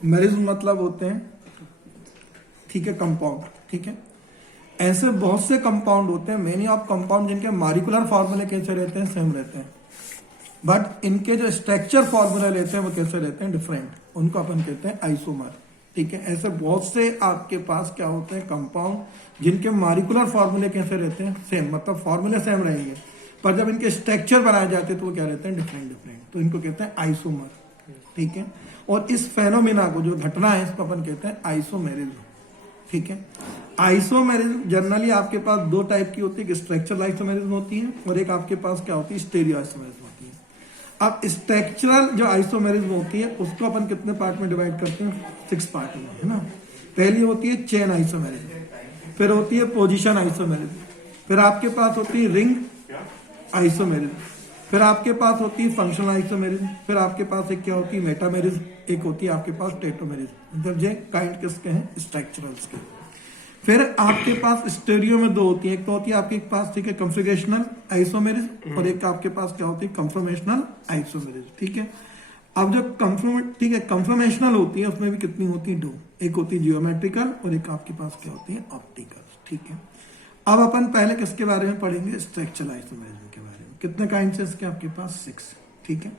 Merism मतलब होते हैं, ठीक है, कंपाउंड, ठीक है। ऐसे बहुत से कंपाउंड होते हैं, मेनी ऑफ कंपाउंड जिनके मॉलिक्यूलर फॉर्मूले कैसे रहते हैं, सेम रहते हैं, बट इनके जो स्ट्रक्चर फॉर्मूला रहते हैं वो कैसे रहते हैं, डिफरेंट। उनको अपन कहते हैं आइसोमर, ठीक है। ऐसे बहुत से आपके पास क्या होते हैं कंपाउंड जिनके मॉलिक्यूलर फॉर्मूले कैसे रहते हैं, सेम, मतलब फॉर्मूले सेम रहेंगे, पर जब इनके स्ट्रक्चर बनाए जाते हैं तो वो क्या रहते हैं, डिफरेंट डिफरेंट। तो इनको कहते हैं आइसोमर, ठीक है। और इस फेनोमिना को, जो घटना है, इसको अपन कहते हैं आइसोमेरिज्म, ठीक है। आइसोमेरिज्म जनरली आपके पास दो टाइप की होती है, स्ट्रक्चरल आइसोमेरिज्म होती है और एक आपके पास क्या होती है, स्टीरियो आइसोमेरिज्म होती है। अब स्ट्रक्चरल जो आइसोमेरिज्म होती है उसको अपन कितने पार्ट में डिवाइड करते हैं, 6 पार्ट में, है ना। पहली होती है चेन आइसोमेरिज्म, फिर होती है पोजीशन आइसोमेरिज्म, फिर आपके पास होती है रिंग आइसोमेरिज्म, फिर आपके पास होती है फंक्शनल आइसोमेरिज्म, फिर आपके पास एक क्या होती है, मेटामेरिज्म, एक होती है आपके पास टेट्रामेरिज्म। मतलब ये काइंड किसके हैं, स्ट्रक्चरल्स के। फिर आपके पास स्टेरियो में दो होती है, एक तो होती है आपके पास, ठीक है, कन्फिगरेशनल आइसोमेरिज्म, और एक आपके पास क्या होती है, कंफर्मेशनल आइसोमेरिज्म, ठीक है। अब जो ठीक है, कंफर्मेशनल होती है उसमें भी कितनी होती है, दो, एक होती है जियोमेट्रिकल और एक आपके पास क्या होती है, ऑप्टिकल, ठीक है। अब अपन पहले किसके बारे में पढ़ेंगे, स्ट्रक्चरल आइसोमेरिज्म के बारे में। कितने काइंड से इसके आपके पास, 6, ठीक है।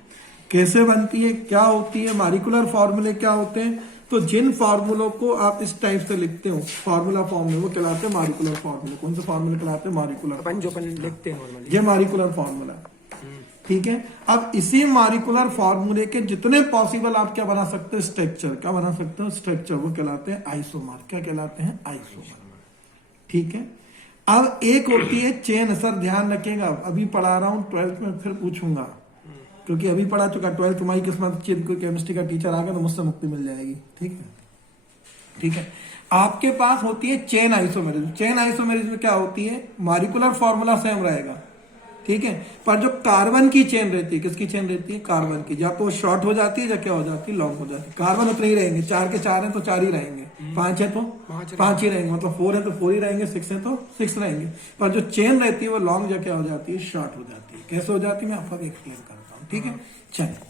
कैसे बनती है, क्या होती है, मॉलिक्यूलर फॉर्मूले क्या होते हैं, तो जिन फॉर्मूलों को आप इस टाइप से लिखते हो फॉर्मूला फॉर्म में, वो कहलाते हैं मॉलिक्यूलर फॉर्मूले। कौन से फॉर्मूले कहलाते हैं, मॉलिक्यूलर, अपन जो अपन लिखते हैं नॉर्मली, ये मॉलिक्यूलर फॉर्मूला, ठीक है। अब इसी मॉलिक्यूलर फॉर्मूले के जितने पॉसिबल आप क्या बना सकते हो, स्ट्रक्चर, क्या बना सकते हो, स्ट्रक्चर, वो कहलाते हैं आइसोमर। क्या कहलाते हैं, आइसोमर, ठीक है। अब एक होती है चेन, सर ध्यान रखिएगा, अभी पढ़ा रहा हूं, 12th में फिर पूछूंगा, क्योंकि अभी पढ़ा चुका 12th, तुम्हारी किस्मत, कोई केमिस्ट्री का टीचर आ गया तो मुझसे मुक्ति मिल जाएगी, ठीक है, ठीक है। आपके पास होती है चेन आइसोमेरिज्म। चेन आइसोमेरिज्म में क्या होती है, मॉलिक्यूलर फॉर्मूला सेम रहेगा, ठीक है, पर जो कार्बन की चेन रहती है, किसकी चेन रहती है, कार्बन की, या तो शॉर्ट हो जाती है या क्या हो जाती है, लॉन्ग हो जाती है। कार्बन उतने ही रहेंगे, 4 के 4 हैं तो 4 ही रहेंगे, 5 है तो 5 ही रहेंगे, मतलब 4 है तो 4 ही रहेंगे, 6 है तो 6 रहेंगे। पर जो चेन रहती है वो लॉन्ग या क्या हो जाती है, शॉर्ट हो जाती है। कैसे हो जाती है, मैं आपको एक्सप्लेन करता हूँ, ठीक है। चलिए,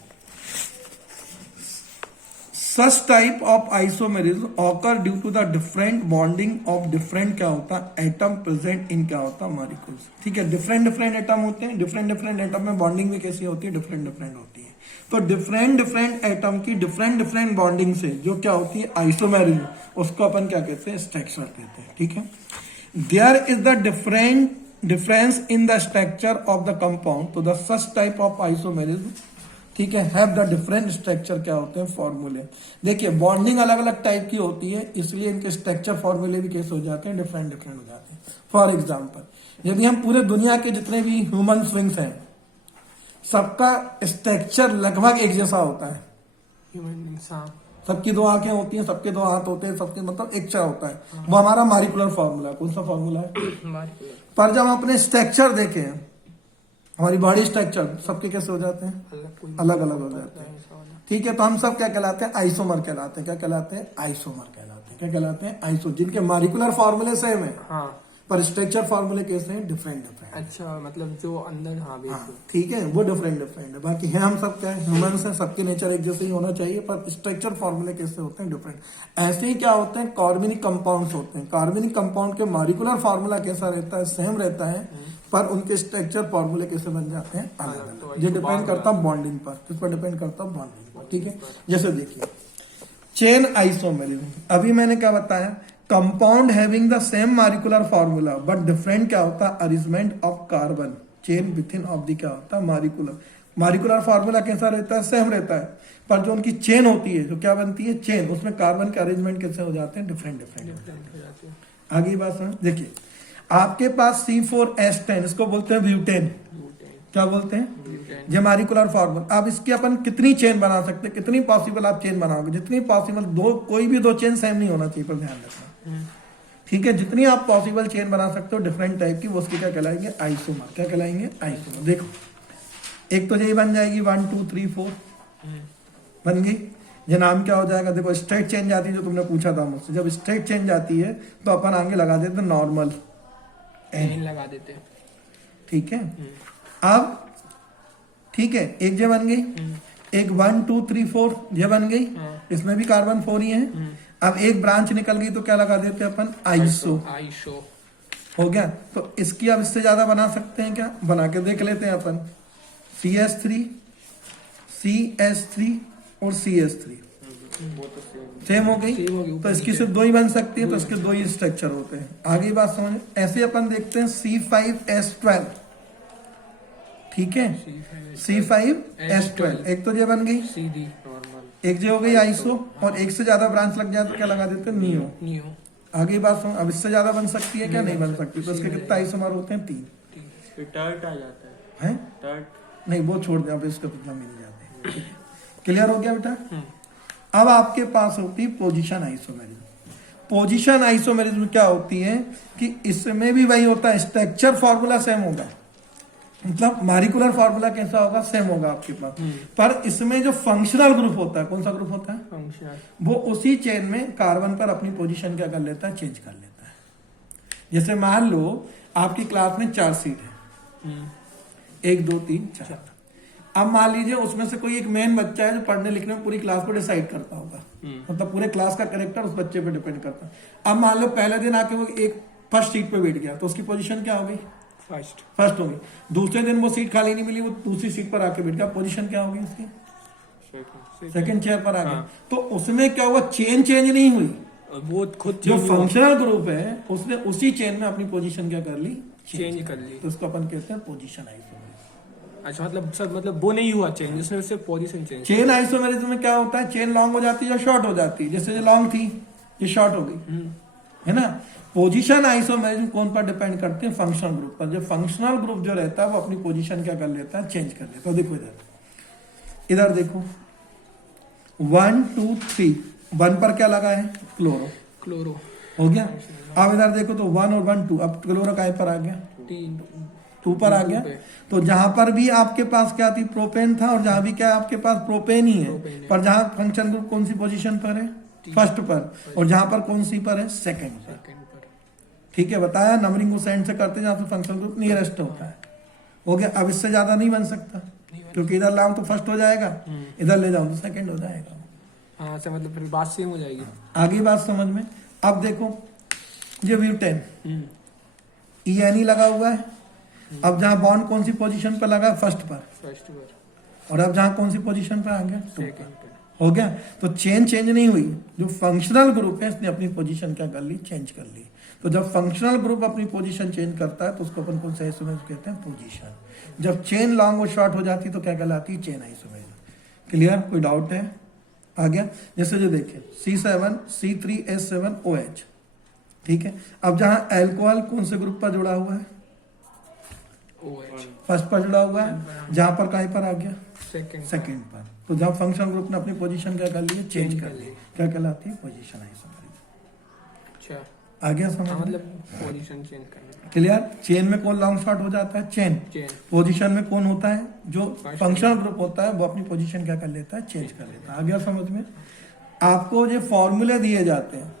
such type of isomerism occur due to the different bonding of different क्या होता है, एटम प्रेजेंट इन क्या होता है, मॉलिक्यूल्स, ठीक है। डिफरेंट डिफरेंट एटम होते हैं, डिफरेंट डिफरेंट एटम में बॉन्डिंग भी कैसी होती है, डिफरेंट डिफरेंट होती है। तो डिफरेंट डिफरेंट एटम की डिफरेंट डिफरेंट बॉन्डिंग से जो क्या होती है, आइसोमेरिज्म, उसको अपन क्या कहते हैं, स्ट्रक्चर कहते हैं, ठीक है। There is the difference in the structure of the compound, तो the such type of isomerism, ठीक है, हैव द डिफरेंट स्ट्रक्चर, क्या होते हैं, फॉर्मूले। देखिए बॉन्डिंग अलग अलग टाइप की होती है, इसलिए इनके स्ट्रक्चर फॉर्मूले भी कैसे हो जाते हैं, डिफरेंट डिफरेंट हो जाते हैं। फॉर एग्जांपल, यदि हम पूरे दुनिया के जितने भी ह्यूमन स्विंग्स हैं, सबका स्ट्रक्चर लगभग एक जैसा होता है। ह्यूमन इंसान, सबकी 2 आंखें होती हैं, सबके 2 हाथ होते हैं, सबके मतलब एक सा होता है, वो हमारा मॉलिक्यूलर फॉर्मूला। कौन सा फॉर्मूला है, पर जब हम अपने स्ट्रक्चर देखें, हमारी बॉडी स्ट्रक्चर सबके कैसे हो जाते हैं, अलग अलग हो जाते हैं, ठीक है। तो हम सब क्या कहलाते हैं, आइसोमर कहलाते हैं। क्या कहलाते हैं, आइसोमर कहलाते हैं। क्या कहलाते हैं, आइसो, जिनके मॉलिक्यूलर फॉर्मूले सेम है, हाँ, पर स्ट्रक्चर फॉर्मूले कैसे हैं, डिफरेंट डिफरेंट। अच्छा, मतलब जो अंदर, हाँ, ठीक है, वो डिफरेंट डिफरेंट है। बाकी है हम सब क्या है, ह्यूमंस हैं, सबके नेचर एक जैसे ही होना चाहिए, पर स्ट्रक्चर फॉर्मूले कैसे होते हैं, डिफरेंट। ऐसे ही क्या होते हैं, कार्बनिक कंपाउंड्स होते हैं। कार्बनिक कंपाउंड के मॉलिक्यूलर फॉर्मूला कैसा रहता है, सेम रहता है, पर उनके स्ट्रक्चर फॉर्मूले कैसे बन जाते हैं, अलग अलग। ये डिपेंड करता है बॉन्डिंग पर, किस पर डिपेंड करता है, बॉन्डिंग पर, ठीक है। जैसे देखिए चेन आइसोमेरिज्म, अभी मैंने क्या बताया, compound having the same molecular formula but different क्या होता है, arrangement of carbon chain within of the क्या होता है, मॉलिक्यूलर फॉर्मूला कैसा रहता है, सेम रहता है, पर जो उनकी चेन होती है, जो क्या बनती है, चेन, उसमें कार्बन के अरेंजमेंट कैसे हो जाते हैं, डिफरेंट डिफरेंट। आगे बात समझ, देखिए आपके पास C4H10, इसको बोलते हैं ब्यूटेन। क्या बोलते हैं, ये मॉलिक्यूलर फॉर्मूला। अब इसकी अपन कितनी चेन बना सकते हैं, कितनी पॉसिबल आप चेन बनाओगे, जितनी पॉसिबल, कोई भी 2 चेन सेम नहीं होना चाहिए, पर ध्यान रखना, ठीक है। जितनी आप पॉसिबल चेन बना सकते हो डिफरेंट टाइप की, वो उसकी क्या कहलाएंगे, आइसोमर। क्या कहलाएंगे, आइसोमर। देखो एक तो यही बन जाएगी 1 2 3 4 बन गई, ये नाम क्या हो जाएगा, देखो स्ट्रेट चेन जाती है, जो तुमने पूछा था मुझसे, जब स्ट्रेट चेन जाती है तो अपन आगे लगा देते नॉर्मल एन लगा देते हैं, ठीक है। अब ठीक है, एक जे बन गई, एक 1 2 3 4 ये बन गई, हाँ। इसमें भी कार्बन 4 ही है। अब एक ब्रांच निकल गई तो क्या लगा देते हैं अपन, आइसो। आइसो। हो गया। तो इसकी अब इससे ज्यादा बना सकते हैं क्या, बना के देख लेते हैं अपन। CS3 CS3 और CS3 सेम हो गई, सेम हो गई, तो इसकी सिर्फ दो ही बन सकती है, तो इसके दो ही स्ट्रक्चर होते हैं। आगे बात समझ। ऐसे अपन देखते हैं C5S12, ठीक है, C5S12 एक तो ये बन गई, सीधी नॉर्मल। एक जो हो गई आइसो, और एक से ज्यादा ब्रांच लग जाए तो क्या लगा देते हैं, नियो। नियो। आगे बात समझ। अब इससे ज्यादा बन सकती है क्या, नहीं बन सकती। तो इसके कितना आइसोमर होते हैं, 3 फिर टर्ट आ जाता है। हैं। टर्ट नहीं वो छोड़ दे, अब इसका तो मिल जाते हैं। क्लियर हो गया बेटा। अब आपके पास होती है पोजीशन आइसोमेरिज्म। पोजीशन आइसोमेरिज्म क्या होती है कि इसमें भी वही होता है, स्ट्रक्चर फॉर्मूला सेम होगा, मतलब मारिकुलर फॉर्मूला कैसा होगा, सेम होगा आपके पास। पर इसमें जो फंक्शनल ग्रुप होता है, कौन सा ग्रुप होता है, फंक्शनल। वो उसी चेन में कार्बन पर अपनी पोजीशन क्या कर लेता है, चेंज कर लेता है। जैसे मान लो आपकी क्लास में 4 सीट है, 1 2 3 4। अब मान लीजिए उसमें से कोई एक मेन बच्चा है जो पढ़ने लिखने में पूरी क्लास को डिसाइड करता होगा, मतलब पूरे क्लास का कैरेक्टर उस बच्चे पे डिपेंड करता है। अब मान लो पहले दिन आके वो एक फर्स्ट सीट पे बैठ गया, तो उसकी पोजीशन क्या हो गई, फर्स्ट हो गई। दूसरे दिन वो सीट खाली नहीं मिली, वो दूसरी सीट पर आके बैठ गया, पोजीशन क्या होगी उसकी, सेकंड चेयर पर आ गया। तो उसमें क्या हुआ, चेन चेंज नहीं हुई, वो खुद जो फंक्शनल ग्रुप है उसने उसी चेन में अपनी पोजीशन क्या कर ली, चेंज कर ली। तो उसको अपन कहते हैं पोजीशन आइसोमेरिज्म। अच्छा, मतलब सर, मतलब वो नहीं हुआ चेंज, उसने उससे पोजीशन चेंज। चेन आइसोमेरिज्म में क्या होता है, चेन लॉन्ग हो जाती है या शॉर्ट हो जाती है। जैसे ये लॉन्ग थी, ये शॉर्ट हो गई, है ना। पोजीशन आइसोमेरिज्म कौन पर डिपेंड करते हैं, फंक्शनल ग्रुप पर। जो फंक्शनल ग्रुप जो रहता है वो अपनी पोजीशन क्या कर लेता है, चेंज कर लेता है। तो देखो इधर देखो 1 2 3, 1 पर क्या लगा है, क्लोरो हो गया। अब इधर देखो तो 1 और 1 2, अब क्लोरो काय पर आ गया, 2 पर आ गया। तो जहां पर भी आपके पास क्या थी, प्रोपेन था, और जहां भी क्या आपके पास प्रोपेन ही है, पर जहां फंक्शन ग्रुप कौन सी पोजीशन पर है, फर्स्ट पर, और जहां पर कौन सी पर है, सेकंड पर। ठीक है, बताया नंबरिंग उस एंड से करते जहां से फंक्शन ग्रुप नियरेस्ट होता है। हो गया। अब इससे ज्यादा नहीं बन सकता, क्योंकि इधर लाऊं तो फर्स्ट हो जाएगा, इधर ले जाऊं तो सेकंड हो जाएगा। हाँ सर, मतलब फिर बात सेम हो जाएगी। आगे बात समझ में। अब देखो ये ब्यूटेन ENE लगा हुआ है। अब जहां बॉन्ड कौन सी पोजीशन पर लगा, फर्स्ट पर, और अब जहां कौन सी पोजीशन पर आ गया, 2 पर। हो गया। तो चेंज नहीं हुई, जो फंक्शनल ग्रुप है इसने अपनी पोजीशन क्या कर ली, चेंज कर ली। तो जब फंक्शनल ग्रुप अपनी पोजीशन चेंज करता है तो उसको अपन कौन सा आइसोमेरिज्म कहते हैं, पोजीशन। जब चेन लॉन्ग और शॉर्ट हो जाती है तो क्या कहलाती है, चेन आइसोमेरिज्म। क्लियर, कोई डाउट है, आ गया। जैसे जो देखें C7 C3S7 OH, ठीक है। अब जहां एल्कोहल कौन से ग्रुप पर जुड़ा हुआ है, OH फर्स्ट पर जुड़ा हुआ है, जहां पर कहीं पर आ गया, सेकंड पर। तो जहां फंक्शनल ग्रुप ने अपनी पोजीशन क्या कर ली, चेंज कर ली, क्या कहलाती है, पोजीशन आइसोमेरिज्म। अच्छा, आ गया समझ, मतलब पोजीशन चेंज करना। क्लियर। चेन में कौन लॉन्ग शॉर्ट हो जाता है, चेन। पोजीशन में कौन होता है, जो फंक्शनल ग्रुप होता है वो अपनी पोजीशन क्या कर लेता है, चेंज कर लेता है। आ गया समझ में। आपको जो फॉर्मूले दिए जाते हैं,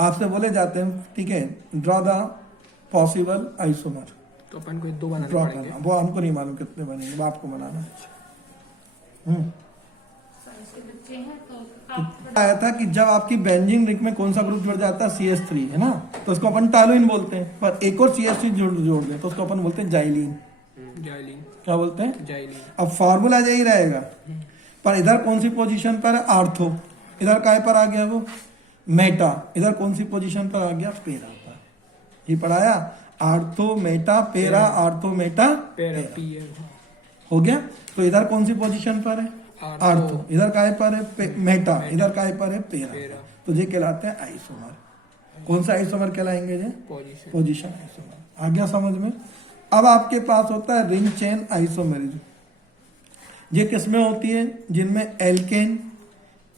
आपसे बोले जाते हैं, ठीक है, ड्रॉ द पॉसिबल आइसोमर, तो अपन को 2 बनाने ड्रॉ पड़ेंगे। करना। वो हमको नहीं मालूम कितने बनेंगे, वो आपको बनाना। आया था कि जब आपकी बेंजीन रिंग में कौन सा ग्रुप जुड़ जाता है, CS3, है ना, तो उसको अपन टॉलुइन बोलते हैं। पर एक और CS3 जोड़ दे तो उसको अपन बोलते हैं जाइलिन। क्या बोलते हैं, जाइलिन। अब फॉर्मूला यही रहेगा, पर इधर कौन सी पोजीशन पर है, आर्थो। इधर काय पर आ गया, वो मेटा। इधर कौन सी पोजीशन पर आ गया, पेरा पर। ये पढ़ाया, आर्थो मेटा पेरा, आर्थो मेटा पेरा। हो गया। तो इधर कौन सी पोजीशन पर है, आर्थो। इधर काय पर है, मेटा। इधर काय पर है, पेरा। तो ये कहलाते हैं आइसोमर। कौन सा आइसोमर कहलाएंगे, ये पोजीशन आइसोमर। आ गया समझ में। अब आपके पास होता है रिंग चेन आइसोमेरिज्म। ये किसमें होती है, जिनमें एल्केन,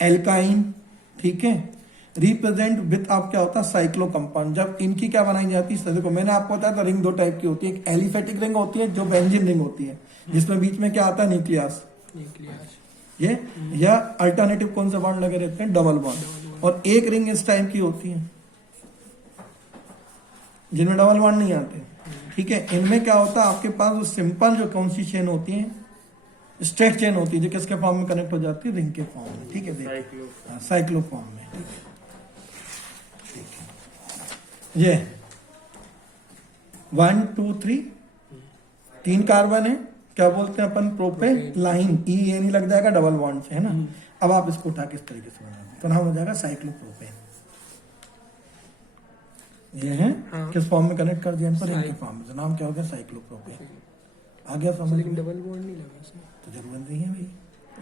एल्काइन, ठीक है, रिप्रेजेंट विथ आप क्या होता है, साइक्लो कंपाउंड। जब इनकी क्या बनाई जाती है, देखो मैंने आपको बताया था रिंग 2 टाइप की होती है। एक एलिफेटिक रिंग होती है, जो बेंजीन रिंग होती है, जिसमें बीच में क्या आता है, न्यूक्लियस। ये या अल्टरनेटिव कौन से बॉन्ड लगे रहते हैं, डबल बॉन्ड। और एक रिंग इस टाइप की होती है जिनमें डबल बॉन्ड नहीं आते, ठीक है। इनमें क्या होता है, आपके पास वो सिंपल जो कौन सी चेन होती है, स्ट्रेट चेन होती है जो किसके फॉर्म में कनेक्ट हो जाती है, रिंग के फॉर्म में। ठीक है, देखिए साइक्लो फॉर्म में। ठीक है, ये 1 2 3 3 कार्बन है, क्या बोलते हैं अपन, प्रोपेन लाइन, ई ये नहीं लग जाएगा डबल बॉन्ड से, है ना। अब आप इसको उठा के इस तरीके से बना दो तो नाम हो जाएगा साइक्लोप्रोपेन। ये है किस फॉर्म में कनेक्ट कर दिया इन पर, इनके फॉर्म में, तो नाम क्या हो गया, साइक्लोप्रोपेन। आ गया समझ? लेकिन डबल बॉन्ड नहीं लगा इसमें तो जरूरत नहीं है भाई,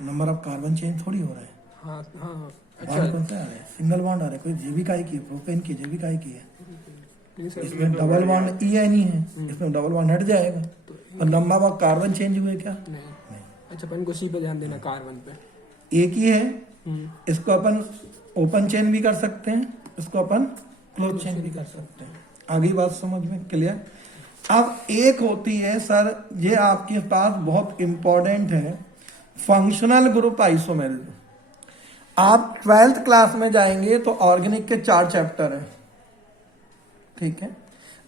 नंबर ऑफ कार्बन चेंज थोड़ी हो रहा है। हाँ हाँ बॉन्ड अच्छा कौन सा आ रहा है, सिंगल बॉन्ड आ रहा है, कोई जेविकाई की, प्रोपेन की जेविकाई की है। नहीं सर इसमें डबल बॉन्ड ई नहीं है, इसमें डबल बॉन्ड हट जाएगा। और लंबा वक्त कार्बन चेंज हुए क्या, नहीं अच्छा अपन को सी पे ध्यान देना, कार्बन पे। एक ही है, इसको अपन ओपन चेन भी कर सकते हैं, इसको अपन क्लोज चेन भी कर सकते हैं। आगे बात समझ में क्लियर? अब एक होती है सर, ये आपके पास बहुत इंपॉर्टेंट है, फंक्शनल ग्रुप आइसोमेरिज्म। आप 12th क्लास में जाएंगे तो ऑर्गेनिक के 4 चैप्टर हैं, ठीक है।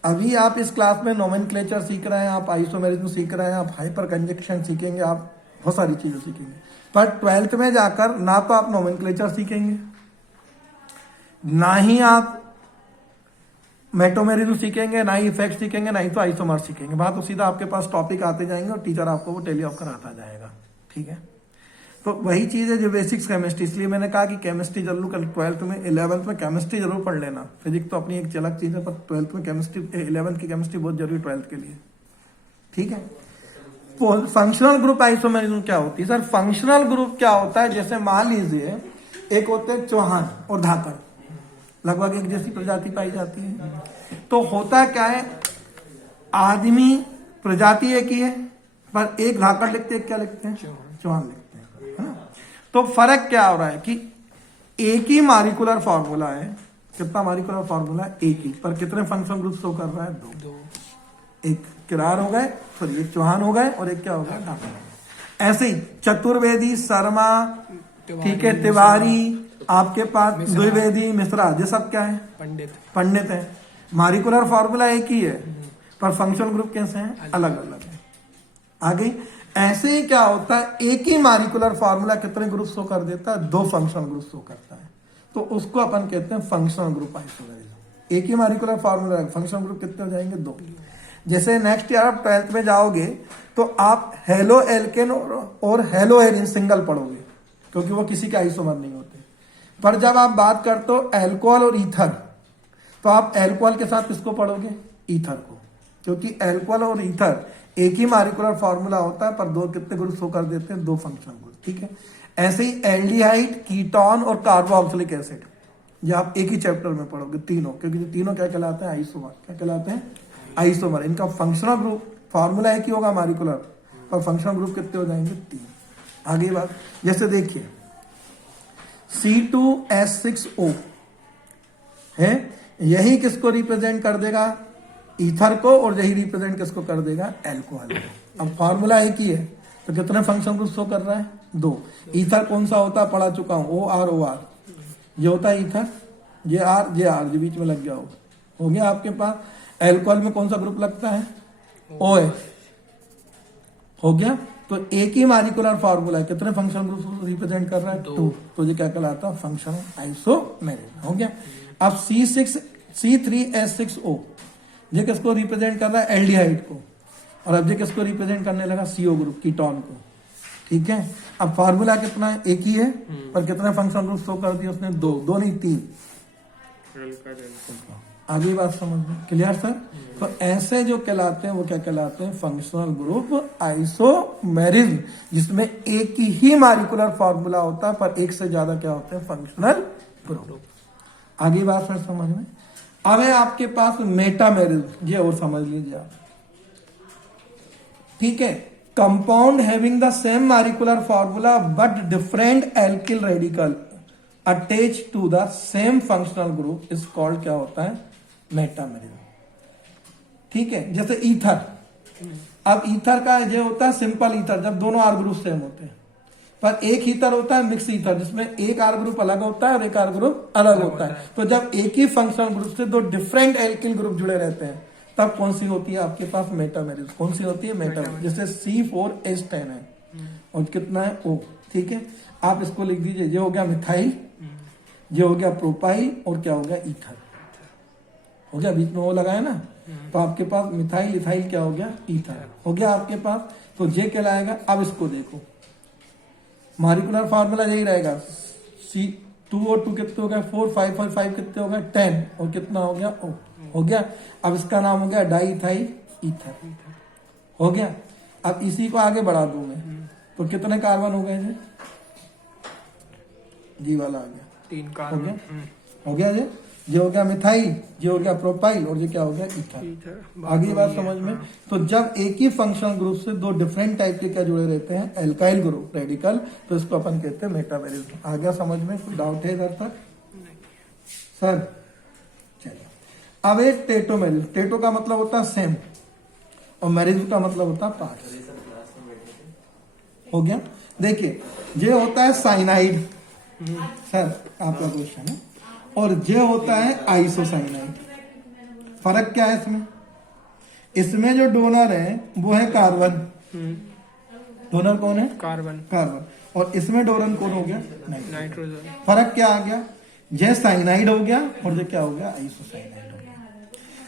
अभी आप इस क्लास में नोमेनक्लेचर सीख रहे हैं, आप आइसोमेरिज्म सीख रहे हैं, आप हाइपर कंजक्शन सीखेंगे, आप बहुत सारी चीजें सीखेंगे। पर 12th में जाकर ना तो आप नोमेनक्लेचर सीखेंगे, ना ही आप मेटोमेरिज्म सीखेंगे, ना ही इफेक्ट सीखेंगे, ना ही तो आइसोमर सीखेंगे। बात तो सीधा आपके पास टॉपिक आते जाएंगे और टीचर आपको वो टेली ऑफ कराता जाएगा, ठीक है। तो वही चीज है जो बेसिक्स केमिस्ट्री, इसलिए मैंने कहा कि केमिस्ट्री जरूर कर, 12th में 11th में केमिस्ट्री जरूर पढ़ लेना। फिजिक्स तो अपनी एक अलग चीज है, पर 12th में केमिस्ट्री, 11th की केमिस्ट्री बहुत जरूरी 12th के लिए, ठीक है। फंक्शनल ग्रुप आइसोमेरिज्म क्या होती है सर? फंक्शनल ग्रुप क्या होता है, जैसे मान लीजिए एक होते हैं चौहान और धाकड़, लगभग एक जैसी प्रजाति पाई जाती है। तो होता क्या है, आदमी प्रजाति एक ही है, पर एक धाकड़ लिखते हैं, क्या लिखते हैं, चौहान लिखते हैं, है ना। तो फर्क क्या हो रहा है कि एक ही मारिकुलर फॉर्मूला है, कितना मारिकुलर फॉर्मूला है, एक ही, पर कितने फंक्शनल ग्रुप शो कर रहा है, 2। एक किरार हो गए, सॉरी एक चौहान हो गए, और एक क्या हो गया, धाकड़। ऐसे ही चतुर्वेदी, शर्मा, ठीक है, तिवारी, आपके पास द्विवेदी, मिश्रा, ये सब क्या है, पंडित है। मारिकुलर फॉर्मूला एक ही है, पर फंक्शनल ग्रुप कैसे हैं, अलग अलग है। आगे ऐसे ही क्या होता है, एक ही मारिकुलर फॉर्मूला कितने ग्रुप शो कर देता है, 2 फंक्शनल ग्रुप शो करता है। तो उसको अपन कहते हैं फंक्शनल ग्रुप आइसोमेरिज्म। एक ही मारिकुलर फॉर्मूला, फंक्शनल ग्रुप कितने हो जाएंगे, 2। जैसे नेक्स्ट ईयर आप 12th में जाओगे तो आप हेलो एल्केन और हेलो एरिन सिंगल पढ़ोगे, क्योंकि वो किसी के आइसोमर नहीं होते। पर जब आप बात करते हो एल्कोहल और ईथर, तो आप एल्कोहल के साथ किसको पढ़ोगे, ईथर को, क्योंकि एल्कोहल और ईथर एक ही मारिकुलर फॉर्मूला होता है, पर 2 कितने ग्रुप शो कर देते हैं, 2 फंक्शनल ग्रुप, ठीक है। ऐसे ही एल्डिहाइड, कीटोन और कार्बोक्सिलिक एसिड, ये आप एक ही चैप्टर में पढ़ोगे तीनों, क्योंकि तीनों क्या कहलाते हैं, आइसोमर। क्या कहलाते हैं, आइसोमर। इनका फंक्शनल ग्रुप फॉर्मूला एक ही होगा मारिकुलर, पर फंक्शनल ग्रुप कितने हो जाएंगे, 3। आगे बात, जैसे देखिए C2H6O है, यही किसको रिप्रेजेंट कर देगा, ईथर को, और यही रिप्रेजेंट किसको कर देगा, एल्कोहल को। अब फॉर्मूला एक ही है, तो कितने फंक्शन ग्रुप शो कर रहा है, 2। ईथर कौन सा होता है, पढ़ा चुका हूं, OR, ये होता है ईथर, ये आर, ये बीच में लग गया हो गया आपके पास। एल्कोहल में कौन सा ग्रुप लगता है, OH, हो गया। तो एक ही मारिकुलर फॉर्मूला है, कितने फंक्शनल ग्रुप रिप्रेजेंट कर रहा है, 2। तो ये क्या कहलाता है, फंक्शनल आइसोमेरिज्म, हो गया। अब C3H6O, ये किसको रिप्रेजेंट कर रहा है, एल्डिहाइड को, और अब ये किसको रिप्रेजेंट करने लगा, CO ग्रुप, कीटोन को, ठीक है। अब फार्मूला कितना है, एक ही है, पर कितने फंक्शनल ग्रुप शो कर दिए उसने, 2 नहीं 3। आगे बात समझ में क्लियर सर? तो ऐसे जो कहलाते हैं वो क्या कहलाते हैं, फंक्शनल ग्रुप आइसोमेरिज्म, जिसमें एक ही मारिकुलर फॉर्मूला होता है, पर एक से ज्यादा क्या होते हैं, फंक्शनल ग्रुप। आगे बात सर समझ में? अब है आपके पास मेटामेरिज्म, ये और समझ लीजिए आप, ठीक है। Compound having the same molecular formula but different alkyl radical attach to the same functional group is called, क्या होता है, मेटामेरिज्म, ठीक है। जैसे ईथर, अब ईथर का जो होता है सिंपल ईथर, जब दोनों आर ग्रुप सेम होते हैं, पर एक ईथर होता है मिक्स ईथर, जिसमें एक आर ग्रुप अलग होता है और एक आर ग्रुप अलग होता है। तो जब एक ही फंक्शनल ग्रुप से 2 डिफरेंट एल्किल ग्रुप जुड़े रहते हैं, तब कौन सी होती है आपके पास, मेटामेरिज्म। कौन सी होती है, मेटामेरिज्म। जैसे C4H10 है, और कितना है O, ठीक है। आप इसको लिख दीजिए, ये हो गया मिथाइल, ये हो गया प्रोपाइल और क्या हो गया ईथर, हो गया, बीच में O लगाया ना, तो आपके पास मिथाइल इथाइल क्या हो गया ईथर हो गया आपके पास। तो ये कहलाएगा। अब इसको देखो, मॉलिक्यूलर फार्मूला यही रहेगा, C2 और 2 कितने हो गए 4, 5 और 5 कितने हो गए 10 और कितना हो गया O हो गया। अब इसका नाम हो गया डाईइथाइल ईथर हो गया। अब इसी को आगे बढ़ा दूं मैं, तो कितने कार्बन हो गए जी वाला आ गया, 3 हो कार्बन। गया, हो गया ये हो गया मिथाइल, ये हो गया प्रोपाइल और ये क्या हो गया ईथर। ईथर। आगे बात समझ में। तो जब एक ही फंक्शनल ग्रुप से दो डिफरेंट टाइप के क्या जुड़े रहते हैं एल्काइल ग्रुप रेडिकल, तो इसको अपन कहते हैं मेटामेरिज्म। आ गया समझ में, कोई डाउट है इधर तक सर? चलिए अब एक टेटोमेरिज्म, टेटो का मतलब होता है सेम और मैरिज्म का मतलब होता है पार्ट। हो गया। देखिए ये होता है साइनाइड सर, आपका क्वेश्चन है, और ये होता है आइसोसाइनाइड। फर्क क्या है इसमें? इसमें जो डोनर है वो है कार्बन, डोनर कौन है कार्बन। कार्बन, और इसमें डोनर कौन हो गया नाइट्रोजन। फर्क क्या आ गया? ये साइनाइड हो गया और ये क्या हो गया आइसोसाइनाइड हो गया।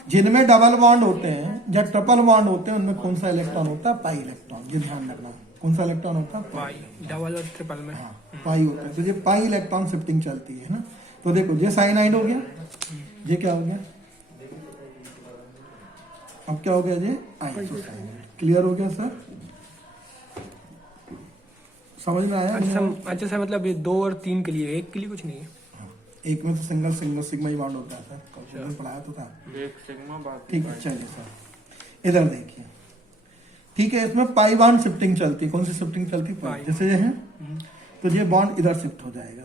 जिनमें डबल बॉन्ड होते हैं या ट्रिपल बॉन्ड होते हैं उनमें कौन सा इलेक्ट्रॉन होता है पाई इलेक्ट्रॉन, ये ध्यान रखना। कौन सा इलेक्ट्रॉन होता है पाई, डबल और ट्रिपल में। हाँ, पाई होता है। तो ये पाई इलेक्ट्रॉन शिफ्टिंग चलती है ना। तो देखो ये साइनाइड हो गया, ये क्या हो गया, अब क्या हो गया ये आइसोसाइनाइड। क्लियर हो गया सर? समझ में आया? अच्छा सर, मतलब ये 2 और 3 के लिए, 1 के लिए कुछ नहीं है? एक में तो सिंगल सिंगल सिग्मा ही बॉन्ड होता है सर, कल पढ़ाया तो था। एक सिग्मा बाकी ठीक है चलिए सर, इधर देखिए, ठीक है। इसमें पाई बॉन्ड शिफ्टिंग चलती है। कौन सी शिफ्टिंग चलती है? पाई। जैसे ये है तो ये बॉन्ड इधर शिफ्ट हो जाएगा,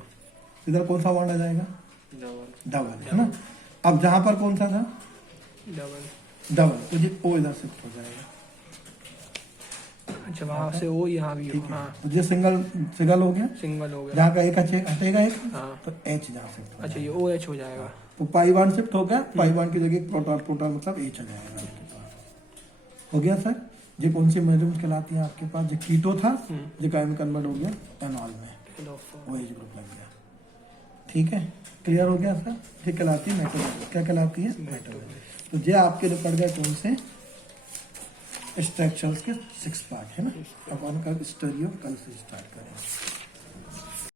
इधर कौन सा बॉन्ड आ जाएगा डबल। डबल, है ना। अब जहां पर कौन सा था डबल। डबल, तो ये O इधर शिफ्ट हो जाएगा, अच्छा वहां से वो यहाँ भी हो। ठीक है। हाँ, तो ये सिंगल सिंगल हो गया, सिंगल हो गया। जहाँ का एक हटेगा एक, हाँ, तो H जहाँ शिफ्ट हो अच्छा जाएगा। ये OH हो जाएगा। तो पाई बॉन्ड शिफ्ट हो गया, पाई बॉन्ड की जगह प्रोटॉन, प्रोटॉन मतलब H आ जाएगा आपके पास। हो गया सर? ये कौन सी मेजरमेंट कहलाती है आपके पास? जो कीटो था जो काय में कन्वर्ट हो गया एनॉल में, वो एज ग्रुप लग गया। ठीक है, क्लियर हो गया सर? ये कहलाती है मेटाबॉलिज्म। क्या कहलाती है? मेटाबॉलिज्म। तो ये आपके लिए पड़ गए कौन से स्ट्रक्चर्स के 6 पार्ट, है ना। अब उनका स्टोरी कल से स्टार्ट करेंगे।